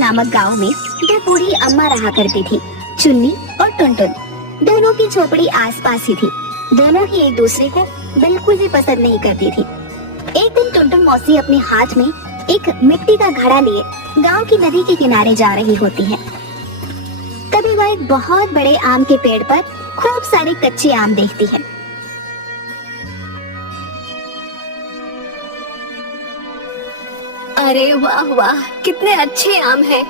नामक गांव में दो बूढ़ी अम्मा रहा करती थी, चुन्नी और टुनटुन। दोनों की झोपड़ी आसपास ही थी। दोनों ही एक दूसरे को बिल्कुल भी पसंद नहीं करती थी। एक दिन टुनटुन मौसी अपने हाथ में एक मिट्टी का घड़ा लिए गांव की नदी के किनारे जा रही होती है। तभी वह एक बहुत बड़े आम के पेड़ पर खूब सारे कच्चे आम देखती है। अरे वाह वाह, कितने अच्छे आम हैं।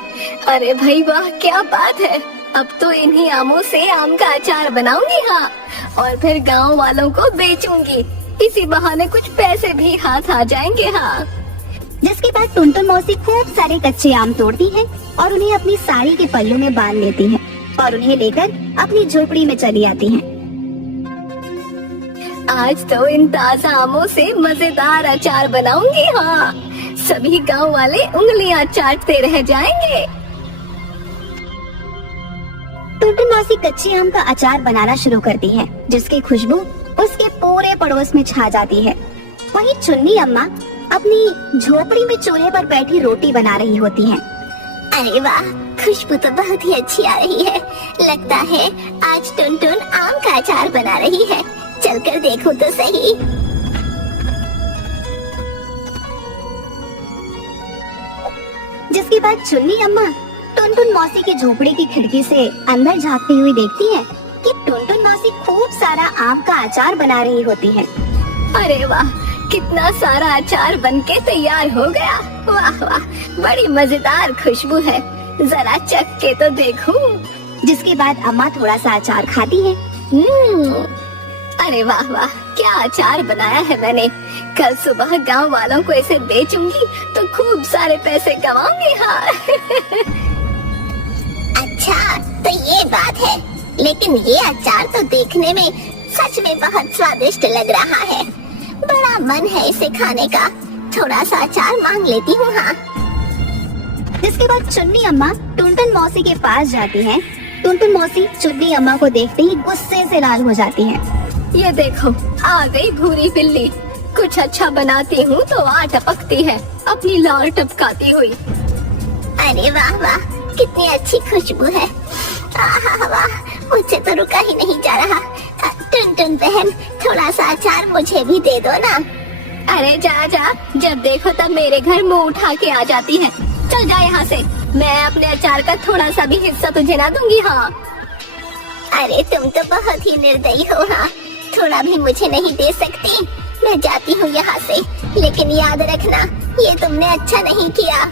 अरे भाई वाह, क्या बात है। अब तो इन्हीं आमों से आम का अचार बनाऊंगी, हाँ, और फिर गांव वालों को बेचूंगी। इसी बहाने कुछ पैसे भी हाथ आ जाएंगे, हाँ। जिसके बाद टुनटुन मौसी खूब सारे कच्चे आम तोड़ती है और उन्हें अपनी साड़ी के पल्लू में बांध लेती है और उन्हें लेकर अपनी झोपड़ी में चली आती है। आज तो इन ताजा आमों से मजेदार अचार बनाऊंगी, हाँ। सभी गांव वाले उंगलियां चाटते रह जाएंगे। टुनटुन मौसी कच्चे आम का अचार बनाना शुरू करती है, जिसकी खुशबू उसके पूरे पड़ोस में छा जाती है। वहीं चुन्नी अम्मा अपनी झोपड़ी में चूल्हे पर बैठी रोटी बना रही होती हैं। अरे वाह, खुशबू तो बहुत ही अच्छी आ रही है। लगता है आज टुनटुन आम का अचार बना रही है। चलकर देखूं तो सही। जिसके बाद चुन्नी अम्मा टुनटुन मौसी की झोपड़ी की खिड़की से अंदर झांकती हुई देखती है कि टुनटुन मौसी खूब सारा आम का अचार बना रही होती है। अरे वाह, कितना सारा अचार बनके तैयार हो गया। वाह वाह, बड़ी मजेदार खुशबू है। जरा चख के तो देखूं। जिसके बाद अम्मा थोड़ा सा अचार खाती है। अरे वाह वाह, क्या अचार बनाया है मैंने। कल सुबह गांव वालों को इसे बेचूंगी तो खूब सारे पैसे कमाऊंगी, हाँ। अच्छा, तो ये बात है। लेकिन ये अचार तो देखने में सच में बहुत स्वादिष्ट लग रहा है। बड़ा मन है इसे खाने का। थोड़ा सा अचार मांग लेती हूँ, हाँ। जिसके बाद चुन्नी अम्मा टुनटुन मौसी के पास जाती हैं। टुनटुन मौसी चुन्नी अम्मा को देखते ही गुस्से से लाल हो जाती हैं। ये देखो, आ गई भूरी बिल्ली। कुछ अच्छा बनाती हूँ तो आ टपकती है, अपनी लार टपकाती हुई। अरे वाह वाह, कितनी अच्छी खुशबू है। आहा वाह, मुझसे तो रुका ही नहीं जा रहा। टुनटुन बहन, थोड़ा सा अचार मुझे भी दे दो ना। अरे जा जा, जब देखो तब मेरे घर मुंह उठा के आ जाती है। चल जा यहाँ से। मैं अपने अचार का थोड़ा सा भी हिस्सा तुझे ना दूंगी, हाँ। अरे तुम तो बहुत ही निर्दयी हो, हाँ। थोड़ा भी मुझे नहीं दे सकती। मैं जाती हूँ यहाँ से, लेकिन याद रखना, ये तुमने अच्छा नहीं किया।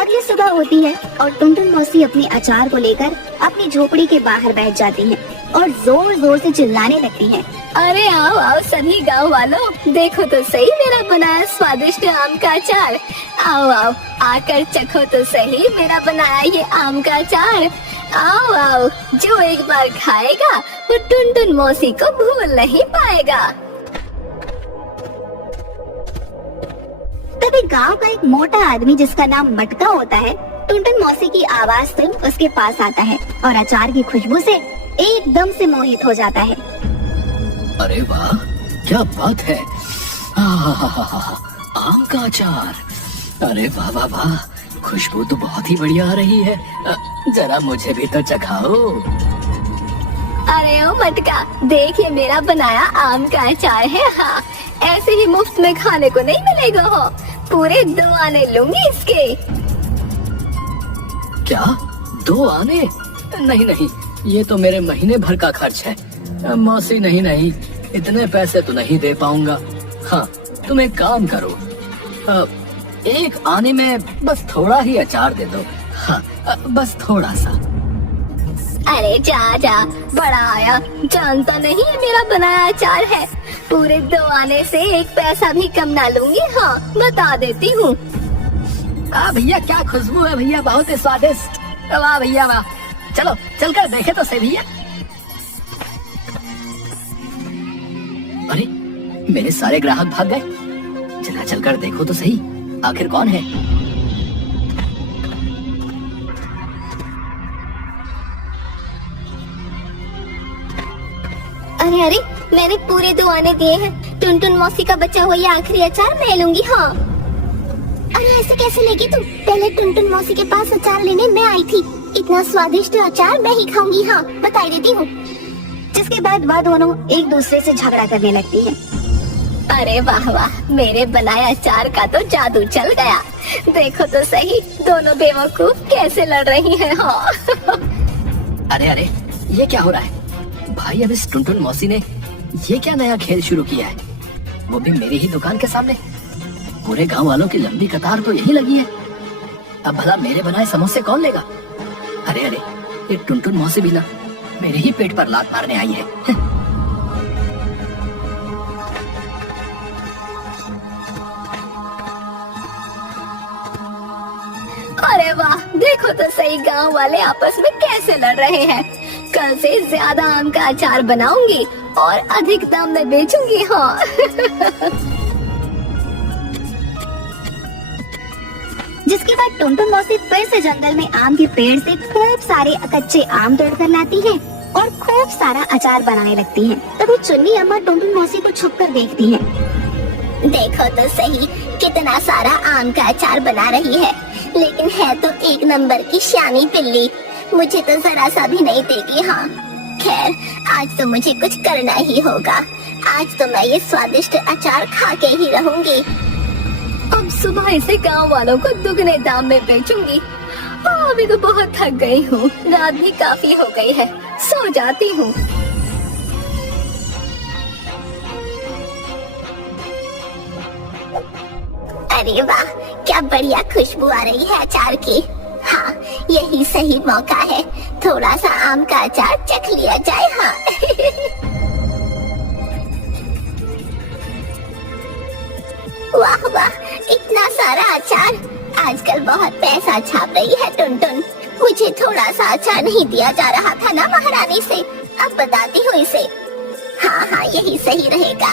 अगली सुबह होती है और टुनटुन मौसी अपने अचार को लेकर अपनी झोपड़ी के बाहर बैठ जाती हैं और जोर जोर से चिल्लाने लगती हैं। अरे आओ आओ सभी गांव वालों, देखो तो सही मेरा बनाया स्वादिष्ट आम का अचार। आओ आओ, आकर चखो तो सही मेरा बनाया ये आम का अचार। आओ आओ, जो एक बार खाएगा वो टुनटुन मौसी को भूल नहीं पाएगा। तभी गांव का एक मोटा आदमी जिसका नाम मटका होता है, टुनटुन मौसी की आवाज सुन उसके पास आता है और अचार की खुशबू से एकदम से मोहित हो जाता है। अरे वाह, क्या बात है। आम का अचार। अरे वाह वाह वाह, खुशबू तो बहुत ही बढ़िया आ रही है। जरा मुझे भी तो चखाओ। अरे ओ मटका, देखिए मेरा बनाया आम का अचार है, हाँ। ऐसे ही मुफ्त में खाने को नहीं मिलेगा, हो। पूरे 2 आने लूंगी इसके। क्या 2 आने? नहीं नहीं, ये तो मेरे महीने भर का खर्च है। मौसी नहीं, इतने पैसे तो नहीं दे पाऊंगा। हाँ, तुम एक काम करो, 1 आने में बस थोड़ा ही अचार दे दो। हाँ, बस थोड़ा सा। अरे जा जा, बड़ा आया, जानता नहीं है मेरा बनाया अचार है। पूरे 2 आने से 1 पैसा भी कम ना लूंगी, हाँ, बता देती हूँ। भैया क्या खुशबू है भैया, बहुत ही स्वादिष्ट। वाह भैया वाह, चलो चलकर देखे तो सही भैया। अरे मेरे सारे ग्राहक भाग गए। जरा चलकर देखो तो सही, आखिर कौन है। अरे अरे, मैंने पूरे 2 आने दिए हैं। टुनटुन मौसी का बचा हुआ ये आखिरी अचार मैं लूंगी। हाँ। अरे ऐसे कैसे लेगी तू? पहले टुनटुन मौसी के पास अचार लेने मैं आई थी। इतना स्वादिष्ट अचार मैं ही खाऊंगी। हाँ, बता देती हूँ। जिसके बाद वह दोनों एक दूसरे से झगड़ा करने लगती हैं। अरे वाह वाह, मेरे बनाए अचार का तो जादू चल गया। देखो तो सही, दोनों बेवकूफ कैसे लड़ रही हैं। हाँ। अरे अरे, ये क्या हो रहा है भाई? अब इस टुनटुन मौसी ने ये क्या नया खेल शुरू किया है? वो भी मेरी ही दुकान के सामने। पूरे गांव वालों की लंबी कतार तो यही लगी है। अब भला मेरे बनाए समोसे कौन लेगा? अरे अरे, ये टुनटुन मौसी भी ना मेरे ही पेट पर लात मारने आई है। अरे वाह, देखो तो सही, गांव वाले आपस में कैसे लड़ रहे हैं। कल से ज्यादा आम का अचार बनाऊंगी और अधिक दाम में बेचूंगी। हाँ। जिसके बाद टुनटुन मौसी फिर से जंगल में आम के पेड़ से खूब सारे कच्चे आम तोड़कर लाती है और खूब सारा अचार बनाने लगती है। तभी चुन्नी अम्मा टुनटुन मौसी को छुपकर देखती है। देखो तो सही, कितना सारा आम का अचार बना रही है, लेकिन है तो 1 नंबर की श्यानी पिल्ली। मुझे तो जरा सा भी नहीं देगी। हाँ, खैर आज तो मुझे कुछ करना ही होगा। आज तो मैं ये स्वादिष्ट अचार खा के ही रहूंगी। अब सुबह से गांव वालों को दुगने दाम में बेचूंगी। अभी तो बहुत थक गई हूँ, रात भी काफी हो गई है, सो जाती हूँ। अरे वाह, क्या बढ़िया खुशबू आ रही है अचार की। हाँ, यही सही मौका है, थोड़ा सा आम का अचार चख लिया जाए। हाँ। वाह वाह, इतना सारा अचार। आजकल बहुत पैसा छाप रही है टुनटुन। मुझे थोड़ा सा अचार नहीं दिया जा रहा था ना महारानी से। अब बताती हूँ इसे। हाँ हाँ, यही सही रहेगा,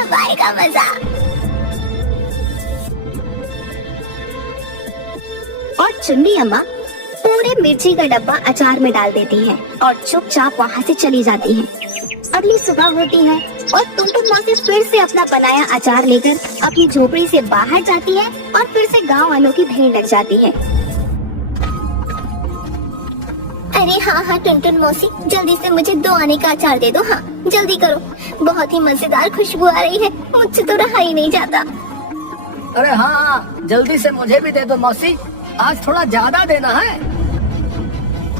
अब आएगा मजा। और चुन्नी अम्मा पूरे मिर्ची का डब्बा अचार में डाल देती है और चुपचाप वहाँ से चली जाती है। अगली सुबह होती है और टुनटुन मौसी फिर से अपना बनाया अचार लेकर अपनी झोपड़ी से बाहर जाती है और फिर से गांव वालों की भीड़ लग जाती है। अरे हाँ हाँ टुनटुन मौसी, जल्दी से मुझे 2 आने का अचार दे दो। हाँ, जल्दी करो, बहुत ही मजेदार खुशबू आ रही है, मुझसे तो रहा ही नहीं जाता। अरे हाँ, जल्दी से मुझे भी दे दो मौसी, आज थोड़ा ज्यादा देना है।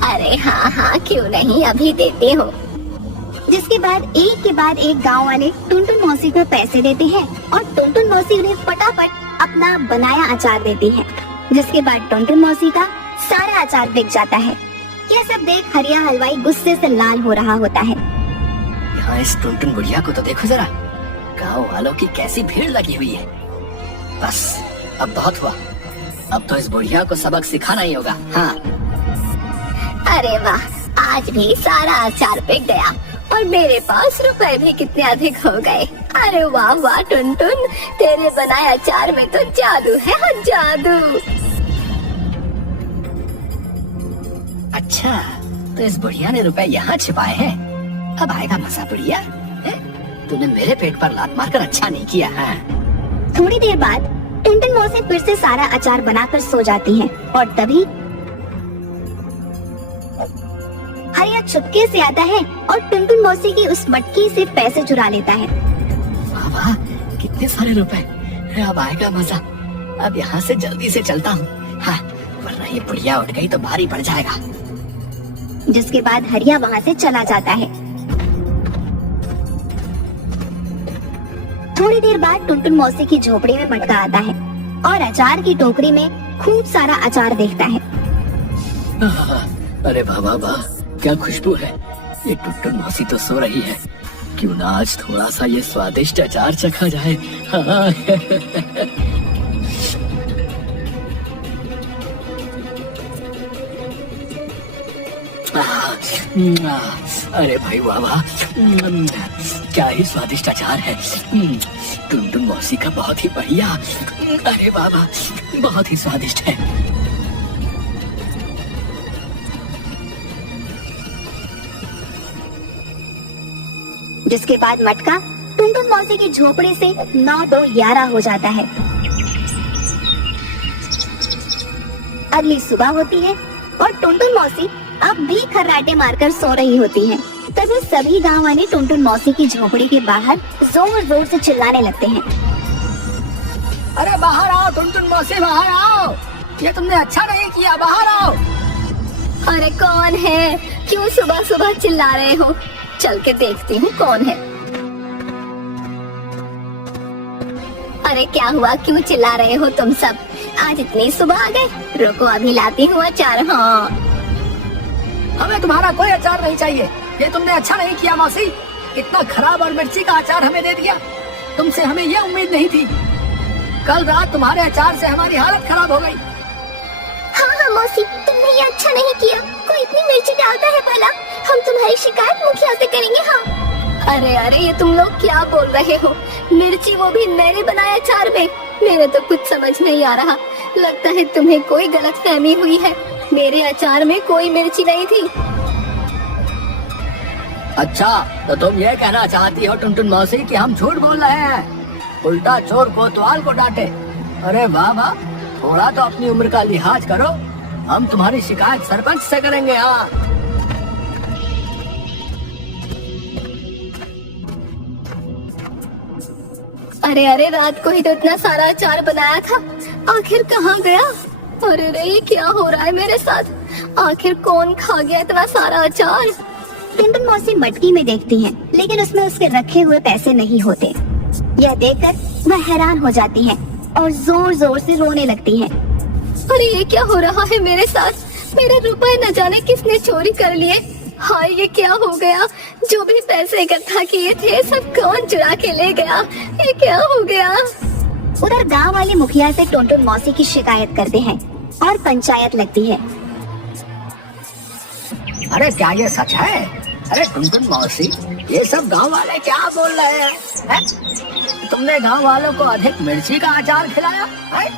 अरे हाँ हाँ, क्यों नहीं, अभी देती हूँ। जिसके बाद एक गांव वाले टुनटुन मौसी को पैसे देते हैं और टुनटुन मौसी उन्हें फटाफट अपना बनाया अचार देती है। जिसके बाद टुनटुन मौसी का सारा अचार बिक जाता है। यह सब देख हरिया हलवाई गुस्से से लाल हो रहा होता है। यहाँ इस टुनटुन बुढ़िया को तो देखो जरा, गांव वालों की कैसी भीड़ लगी हुई है। बस अब बहुत हुआ, अब तो इस बुढ़िया को सबक सिखाना ही होगा। हाँ। अरे वाह, आज भी सारा अचार बिक गया और मेरे पास रुपए भी कितने अधिक हो गए। अरे वाह वाह टुनटुन, तेरे बनाए अचार में तो जादू है। हाँ, जादू। अच्छा, तो इस बुढ़िया ने रुपए यहाँ छिपाए हैं। अब आएगा मजा बुढ़िया। तूने मेरे पेट पर लात मारकर अच्छा नहीं किया। हाँ। थोड़ी देर बाद टुनटुन मौसी फिर से सारा अचार बनाकर सो जाती है और तभी हरिया चुपके से आता है और टुनटुन मौसी की उस मटकी से पैसे चुरा लेता है। वाह वाह, कितने सारे रुपए। अब आएगा मजा। अब यहाँ से जल्दी से चलता हूँ। हाँ, वरना ये बुढ़िया उठ गई तो भारी पड़ जाएगा। जिसके बाद हरिया वहाँ से चला जाता है। थोड़ी देर बाद टुनटुन मौसी की झोपड़ी में मटका आता है और अचार की टोकरी में खूब सारा अचार देखता है। अरे वाह वाह वाह, क्या खुशबू है। ये टुनटुन मौसी तो सो रही है, क्यों ना आज थोड़ा सा ये स्वादिष्ट अचार चखा जाए। हाँ। अरे भाई वाह वाह, क्या ही स्वादिष्ट अचार है। टुनटुन मौसी का बहुत ही बढ़िया। अरे वाह वाह, बहुत ही स्वादिष्ट है। जिसके बाद मटका टुनटुन मौसी की झोपड़ी से 9-2-11 हो जाता है। अगली सुबह होती है और टुनटुन मौसी अब भी खर्राटे मारकर सो रही होती हैं। तभी सभी गांव वाले टुनटुन मौसी की झोपड़ी के बाहर जोर जोर से चिल्लाने लगते हैं। अरे बाहर आओ टुनटुन मौसी, बाहर आओ, ये तुमने अच्छा नहीं किया, बाहर आओ। अरे कौन है? क्यों सुबह सुबह चिल्ला रहे हो? चल के देखती हूँ कौन है। अरे क्या हुआ, क्यों चिल्ला रहे हो तुम सब? आज इतनी सुबह आ गए? रुको अभी लाती हूँ अचार। हाँ, हमें तुम्हारा कोई अचार नहीं चाहिए, ये तुमने अच्छा नहीं किया मौसी। इतना खराब और मिर्ची का अचार हमें दे दिया, तुमसे हमें ये उम्मीद नहीं थी। कल रात तुम्हारे अचार से हमारी हालत खराब हो गई। हाँ मौसी, तुमने ये अच्छा नहीं किया। कोई इतनी मिर्ची डालता है भला? हम तुम्हारी शिकायत मुखिया से करेंगे। हाँ। अरे अरे ये तुम लोग क्या बोल रहे हो? मिर्ची, वो भी मैंने बनाया अचार में? मेरे तो कुछ समझ नहीं आ रहा। लगता है तुम्हें कोई गलतफहमी हुई है। मेरे अचार में कोई मिर्ची नहीं थी। अच्छा, तो तुम ये कहना चाहती हो टुनटुन मौसी कि हम झूठ बोल रहे हैं? उल्टा चोर कोतवाल को डांटे। अरे वाह वाह, थोड़ा तो अपनी उम्र का लिहाज करो। हम तुम्हारी शिकायत सरपंच से करेंगे। हाँ, अरे अरे, रात को ही तो इतना सारा अचार बनाया था, आखिर कहाँ गया? अरे अरे, ये क्या हो रहा है मेरे साथ? आखिर कौन खा गया इतना सारा अचार? टुनटुन मौसी मटकी में देखती हैं, लेकिन उसमें उसके रखे हुए पैसे नहीं होते। यह देखकर वह हैरान हो जाती हैं और जोर जोर से रोने लगती हैं। अरे ये क्या हो रहा है मेरे साथ? मेरे रुपए न जाने किसने चोरी कर लिए। हाय, ये क्या हो गया? जो भी पैसे इकट्ठा किए थे सब कौन चुरा के ले गया? ये क्या हो गया? उधर गांव वाले मुखिया से टुनटुन मौसी की शिकायत करते हैं और पंचायत लगती है। अरे क्या ये सच है? अरे टुनटुन मौसी, ये सब गांव वाले क्या बोल रहे हैं? तुमने गांव वालों को अधिक मिर्ची का अचार खिलाया है,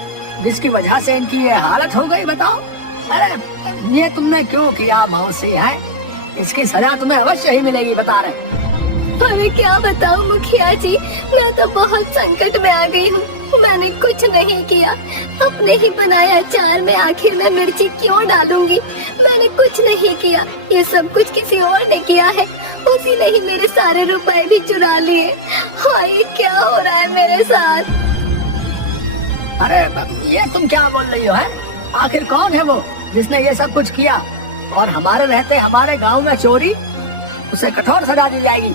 जिसकी वजह से इनकी ये हालत हो गई, बताओ। अरे ये तुमने क्यों किया मौसी? है इसकी सजा तुम्हें अवश्य ही मिलेगी, बता रहे। अरे क्या बताऊं मुखिया जी, मैं तो बहुत संकट में आ गई हूँ। मैंने कुछ नहीं किया। अपने ही बनाए अचार में आखिर मैं मिर्ची क्यों डालूंगी? मैंने कुछ नहीं किया। ये सब कुछ किसी और ने किया है। उसी ने ही मेरे सारे रुपए भी चुरा लिए। हाय, क्या हो रहा है मेरे साथ? अरे ये तुम क्या बोल रही हो? है आखिर कौन है वो जिसने ये सब कुछ किया? और हमारे रहते हमारे गांव में चोरी, उसे कठोर सजा दी जाएगी।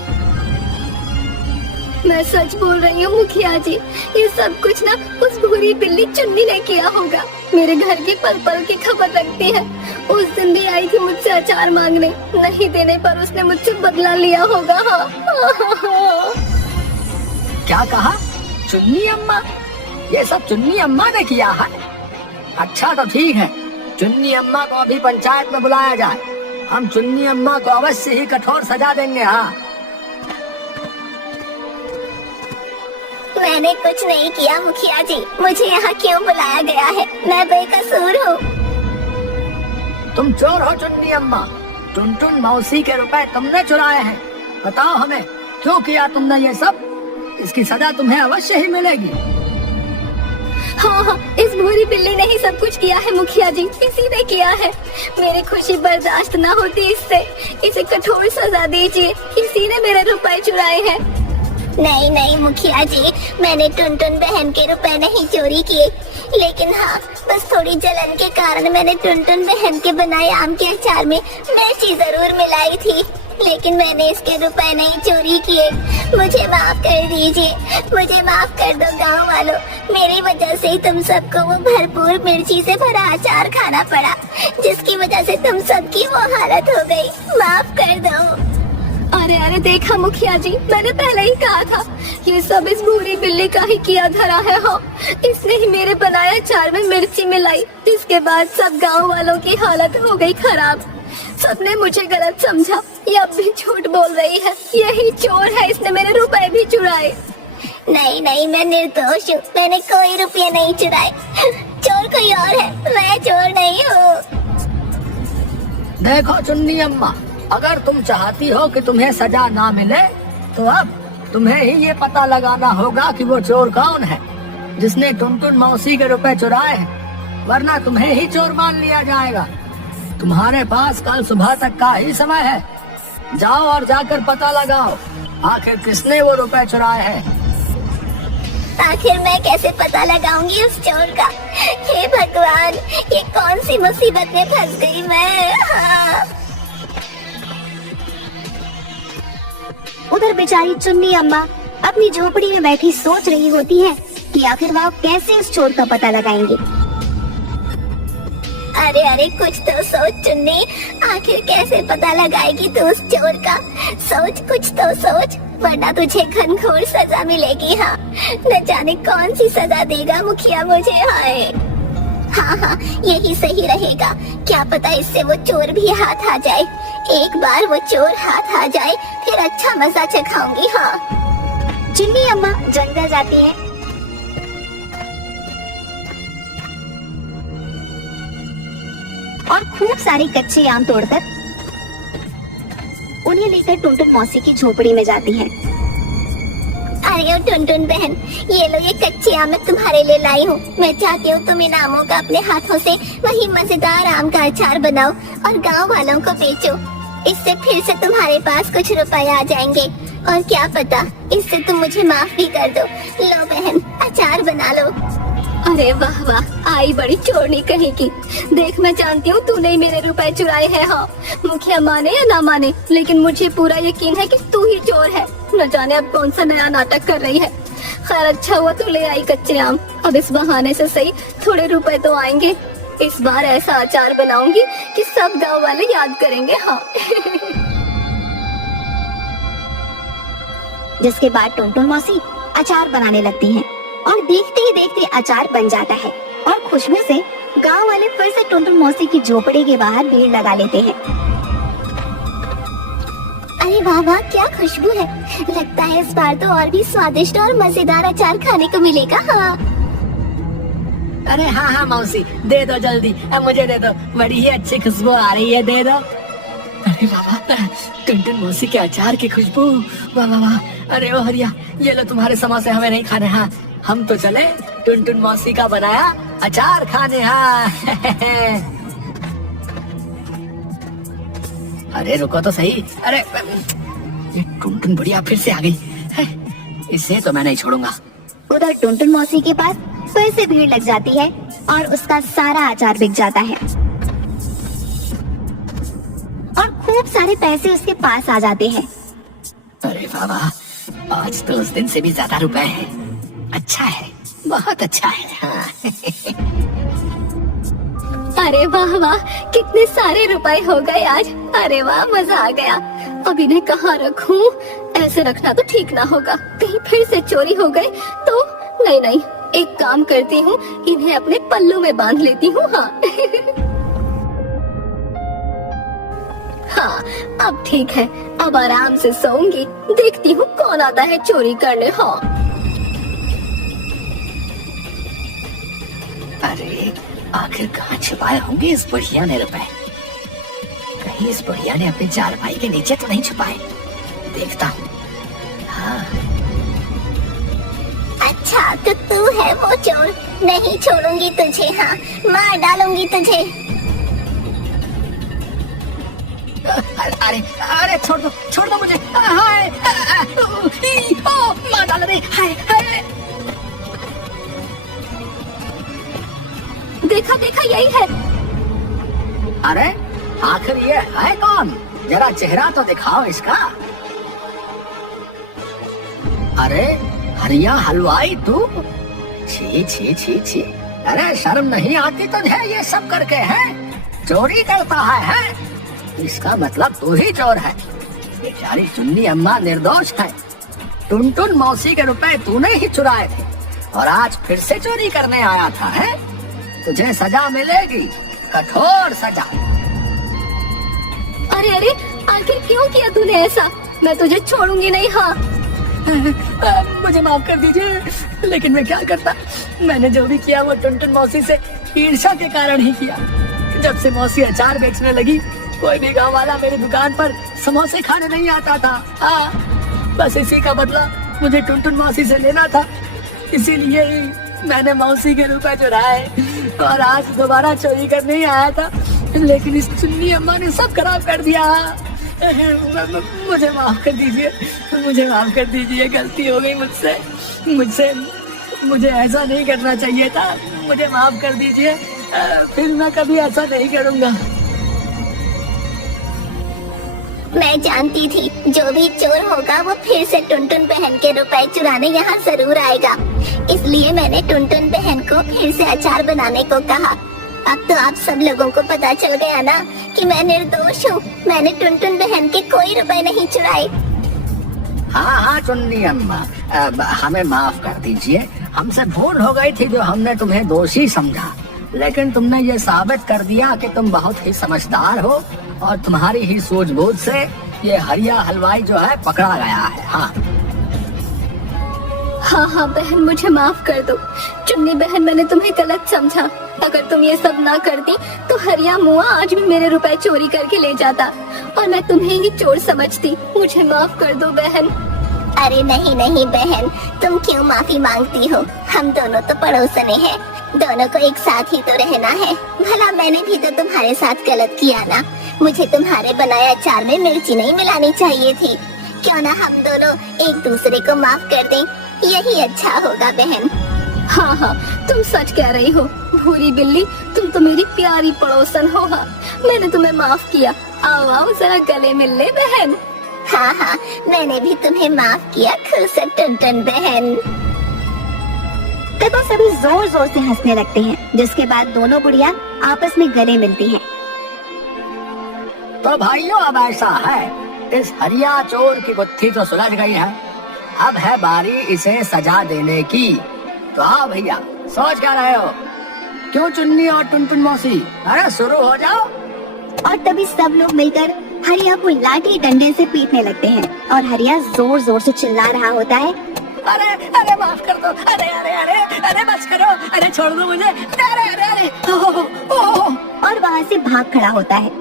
मैं सच बोल रही हूँ मुखिया जी, ये सब कुछ ना उस भूरी बिल्ली चुन्नी ने किया होगा। मेरे घर की पल पल की खबर रखती है। उस दिन भी आई थी मुझसे अचार मांगने, नहीं देने पर उसने मुझसे बदला लिया होगा। हाँ। क्या कहा? चुन्नी अम्मा? ये सब चुन्नी अम्मा ने किया है? अच्छा तो ठीक है, चुन्नी अम्मा को अभी पंचायत में बुलाया जाए। हम चुन्नी अम्मा को अवश्य ही कठोर सजा देंगे। हाँ, मैंने कुछ नहीं किया मुखिया जी, मुझे यहाँ क्यों बुलाया गया है? मैं बेकसूर हूँ। तुम चोर हो चुन्नी अम्मा। टुनटुन मौसी के रुपए तुमने चुराए हैं। बताओ हमें क्यों किया तुमने ये सब? इसकी सजा तुम्हें अवश्य ही मिलेगी। हाँ, इस भूरी बिल्ली ने ही सब कुछ किया है मुखिया जी, इसी ने किया है। मेरी खुशी बर्दाश्त ना होती इससे। इसे कठोर सजा दीजिए, इसी ने मेरे रुपए चुराए हैं। नहीं नहीं मुखिया जी, मैंने टुनटुन बहन के रुपए नहीं चोरी किए, लेकिन हाँ, बस थोड़ी जलन के कारण मैंने टुनटुन बहन के बनाए आम के अचार में मिर्ची जरूर मिलाई थी, लेकिन मैंने इसके रुपए नहीं चोरी किए। मुझे माफ कर दीजिए, मुझे माफ कर दो गांव वालों। मेरी वजह से ही तुम सबको वो भरपूर मिर्ची से भरा अचार खाना पड़ा, जिसकी वजह से तुम सबकी वो हालत हो गई। माफ कर दो। अरे अरे, देखा मुखिया जी, मैंने पहले ही कहा था, ये सब इस भूरी बिल्ली का ही किया धरा है। हाँ, इसने ही मेरे बनाए अचार में मिर्ची मिलाई। इसके बाद सब गांव वालों की हालत हो गई खराब। सबने मुझे गलत समझा। ये अब भी झूठ बोल रही है, यही चोर है, इसने मेरे रुपए भी चुराए। नहीं नहीं, मैं निर्दोष हूँ, मैंने कोई रुपये नहीं चुराए। चोर कोई और है, मैं चोर नहीं हूँ। देखो चुन्नी अम्मा, अगर तुम चाहती हो कि तुम्हें सजा ना मिले तो अब तुम्हें ही ये पता लगाना होगा कि वो चोर कौन है जिसने टुनटुन मौसी के रुपए चुराए हैं, वरना तुम्हें ही चोर मान लिया जाएगा। तुम्हारे पास कल सुबह तक का ही समय है। जाओ और जाकर पता लगाओ आखिर किसने वो रुपए चुराए हैं। आखिर मैं कैसे पता लगाऊंगी उस चोर का? हे भगवान, ये कौन सी मुसीबत में फंस गई मैं। हाँ। उधर बेचारी चुन्नी अम्मा अपनी झोपड़ी में बैठी सोच रही होती है कि आखिर वह कैसे उस चोर का पता लगाएंगे। अरे अरे, कुछ तो सोच चुन्नी, आखिर कैसे पता लगाएगी तू उस चोर का? सोच, कुछ तो सोच, वरना तुझे घनघोर सजा मिलेगी। हाँ, न जाने कौन सी सजा देगा मुखिया मुझे। हाय, हाँ, यही सही रहेगा। क्या पता इससे वो चोर भी हाथ आ जाए। एक बार वो चोर हाथ आ जाए फिर अच्छा मजा चखाऊंगी। हाँ। चुन्नी अम्मा जंगल जाती है और खूब सारे कच्चे आम तोड़कर उन्हें लेकर टुनटुन मौसी की झोपड़ी में जाती है। अरे ओ टुनटुन बहन, ये लो, ये कच्चे आम मैं तुम्हारे लिए लाई हूँ। मैं चाहती हूँ तुम इन आमों का अपने हाथों से वही मजेदार आम का अचार बनाओ और गांव वालों को बेचो। इससे फिर से तुम्हारे पास कुछ रुपए आ जाएंगे और क्या पता इससे तुम मुझे माफ भी कर दो। लो बहन, अचार बना लो। अरे वाह वाह, आई बड़ी चोरनी कहीं की। देख, मैं जानती हूँ तूने ही मेरे रुपए चुराए हैं। हाँ, मुखिया माने या ना माने, लेकिन मुझे पूरा यकीन है कि तू ही चोर है। न जाने अब कौन सा नया नाटक कर रही है। खैर, अच्छा हुआ तू ले आई कच्चे आम। अब इस बहाने से सही थोड़े रुपए तो आएंगे। इस बार ऐसा अचार बनाऊंगी कि सब गाँव वाले याद करेंगे। हाँ। जिसके बाद टुनटुन मौसी अचार बनाने लगती हैं और देखते ही देखते अचार बन जाता है और खुशबू से गांव वाले फिर से टुनटुन मौसी की झोपड़ी के बाहर भीड़ लगा लेते हैं। अरे वाह वाह, क्या खुशबू है। लगता है इस बार तो और भी स्वादिष्ट और मजेदार अचार खाने को मिलेगा। हाँ। अरे हाँ मौसी, दे दो जल्दी, अब मुझे दे दो। बड़ी ही अच्छी खुशबू आ रही है, दे दो। अरे बाबा, टुनटुन मौसी के अचार की खुशबू, वाह वाह वाह। अरे ओ हरिया, ये लो तुम्हारे समोसे, हमें नहीं खाने। हाँ, हम तो चले टुनटुन मौसी का बनाया अचार खाने। हाँ। अरे रुको तो सही। अरे ये टुनटुन बुढ़िया फिर से आ गई है। इसे तो मैं नहीं छोड़ूंगा। उधर टुनटुन मौसी के पास फिर से भीड़ लग जाती है और उसका सारा अचार बिक जाता है और खूब सारे पैसे उसके पास आ जाते हैं। अरे बाबा, आज तो उस दिन से भी ज्यादा रुपए हैं। अच्छा है, बहुत अच्छा है। हाँ। अरे वाह वाह, कितने सारे रुपए हो गए आज। अरे वाह, मजा आ गया। अब इन्हें कहाँ रखूं? ऐसे रखना तो ठीक ना होगा, कहीं फिर से चोरी हो गए तो। नहीं, एक काम करती हूँ, इन्हें अपने पल्लू में बांध लेती हूँ। हाँ। हाँ, अब ठीक है। अब आराम से सोऊंगी, देखती हूँ कौन आता है चोरी करने। हाँ। अरे आखिर कहाँ छुपाए होंगे इस बुढ़िया ने रुपए? कहीं इस बुढ़िया ने अपने चारपाई के नीचे तो नहीं छुपाए? देखता हूँ। हाँ। अच्छा, तो तू है वो चोर। नहीं छोड़ूंगी तुझे। हाँ, मार डालूंगी तुझे। अरे छोड़ दो मुझे। हाय, मार डाल रे। हाय। देखा, यही है। अरे आखिर ये है कौन? जरा चेहरा तो दिखाओ इसका। अरे हरिया हलवाई तू? छी। अरे शर्म नहीं आती तुझे ये सब करके? है चोरी करता है? इसका मतलब तू ही चोर है। बेचारी चुन्नी अम्मा निर्दोष है। टुनटुन मौसी के रुपए तूने ही चुराए थे और आज फिर से चोरी करने आया था। है तुझे सजा मिलेगी, कठोर सजा। अरे आखिर क्यों किया तूने ऐसा? मैं तुझे छोड़ूंगी नहीं। हाँ। मुझे माफ कर दीजिए, लेकिन मैं क्या करता। मैंने जो भी किया वो टुनटुन मौसी से ईर्ष्या के कारण ही किया। जब से मौसी अचार बेचने लगी, कोई भी गांव वाला मेरी दुकान पर समोसे खाने नहीं आता था। हाँ। बस इसी का बदला मुझे टुनटुन मौसी से लेना था, इसीलिए ही मैंने मौसी के रुपए चुराए और आज दोबारा चोरी करने ही आया था, लेकिन इस चुन्नी अम्मा ने सब खराब कर दिया। मुझे माफ कर दीजिए, मुझे माफ कर दीजिए, गलती हो गई मुझसे मुझे ऐसा नहीं करना चाहिए था, मुझे माफ कर दीजिए, फिर मैं कभी ऐसा नहीं करूँगा। मैं जानती थी जो भी चोर होगा वो फिर से टुनटुन बहन के रुपए चुराने यहाँ जरूर आएगा, इसलिए मैंने टुनटुन बहन को फिर से अचार बनाने को कहा। अब तो आप सब लोगों को पता चल गया ना कि मैं निर्दोष हूँ, मैंने टुनटुन बहन के कोई रुपए नहीं चुराए। हाँ हाँ चुन्नी अम्मा, हमें माफ कर दीजिए, हमसे भूल हो गई थी जो हमने तुम्हें दोषी समझा, लेकिन तुमने ये साबित कर दिया कि तुम बहुत ही समझदार हो और तुम्हारी ही सूझबूझ से ये हरिया हलवाई जो है पकड़ा गया है। हाँ बहन, मुझे माफ कर दो। चुन्नी बहन, मैंने तुम्हें गलत समझा। अगर तुम ये सब ना करती तो हरिया मुआ आज भी मेरे रुपए चोरी करके ले जाता और मैं तुम्हें ही चोर समझती। मुझे माफ कर दो बहन। अरे नहीं नहीं बहन, तुम क्यों माफी मांगती हो? हम दोनों तो पड़ोसने हैं, दोनों को एक साथ ही तो रहना है। भला मैंने भी तो तुम्हारे साथ गलत किया ना, मुझे तुम्हारे बनाए अचार में मिर्ची नहीं मिलानी चाहिए थी। क्यों ना हम दोनों एक दूसरे को माफ कर दें, यही अच्छा होगा बहन। हाँ, तुम सच कह रही हो भूरी बिल्ली, तुम तो मेरी प्यारी पड़ोसन हो। हाँ, मैंने तुम्हें माफ किया। आओ जरा गले मिल ले बहन। हाँ, मैंने भी तुम्हें माफ किया खुश टुनटुन बहन। तब वो सभी जोर जोर से हंसने लगते हैं, जिसके बाद दोनों बुढ़िया आपस में गले मिलती हैं। तो भाइयों, अब ऐसा है, इस हरिया चोर की बुद्धि तो सुलझ गई है, अब है बारी इसे सजा देने की। तो हाँ भैया, सोच क्या रहे हो? क्यों चुन्नी और टुनटुन मौसी, अरे शुरू हो जाओ। और तभी सब लोग मिलकर हरिया को लाठी डंडे से पीटने लगते हैं और हरिया जोर जोर से चिल्ला रहा होता है, अरे अरे माफ कर दो, अरे अरे अरे अरे बस करो, अरे छोड़ दो मुझे, अरे अरे अरे, और वहाँ से भाग खड़ा होता है।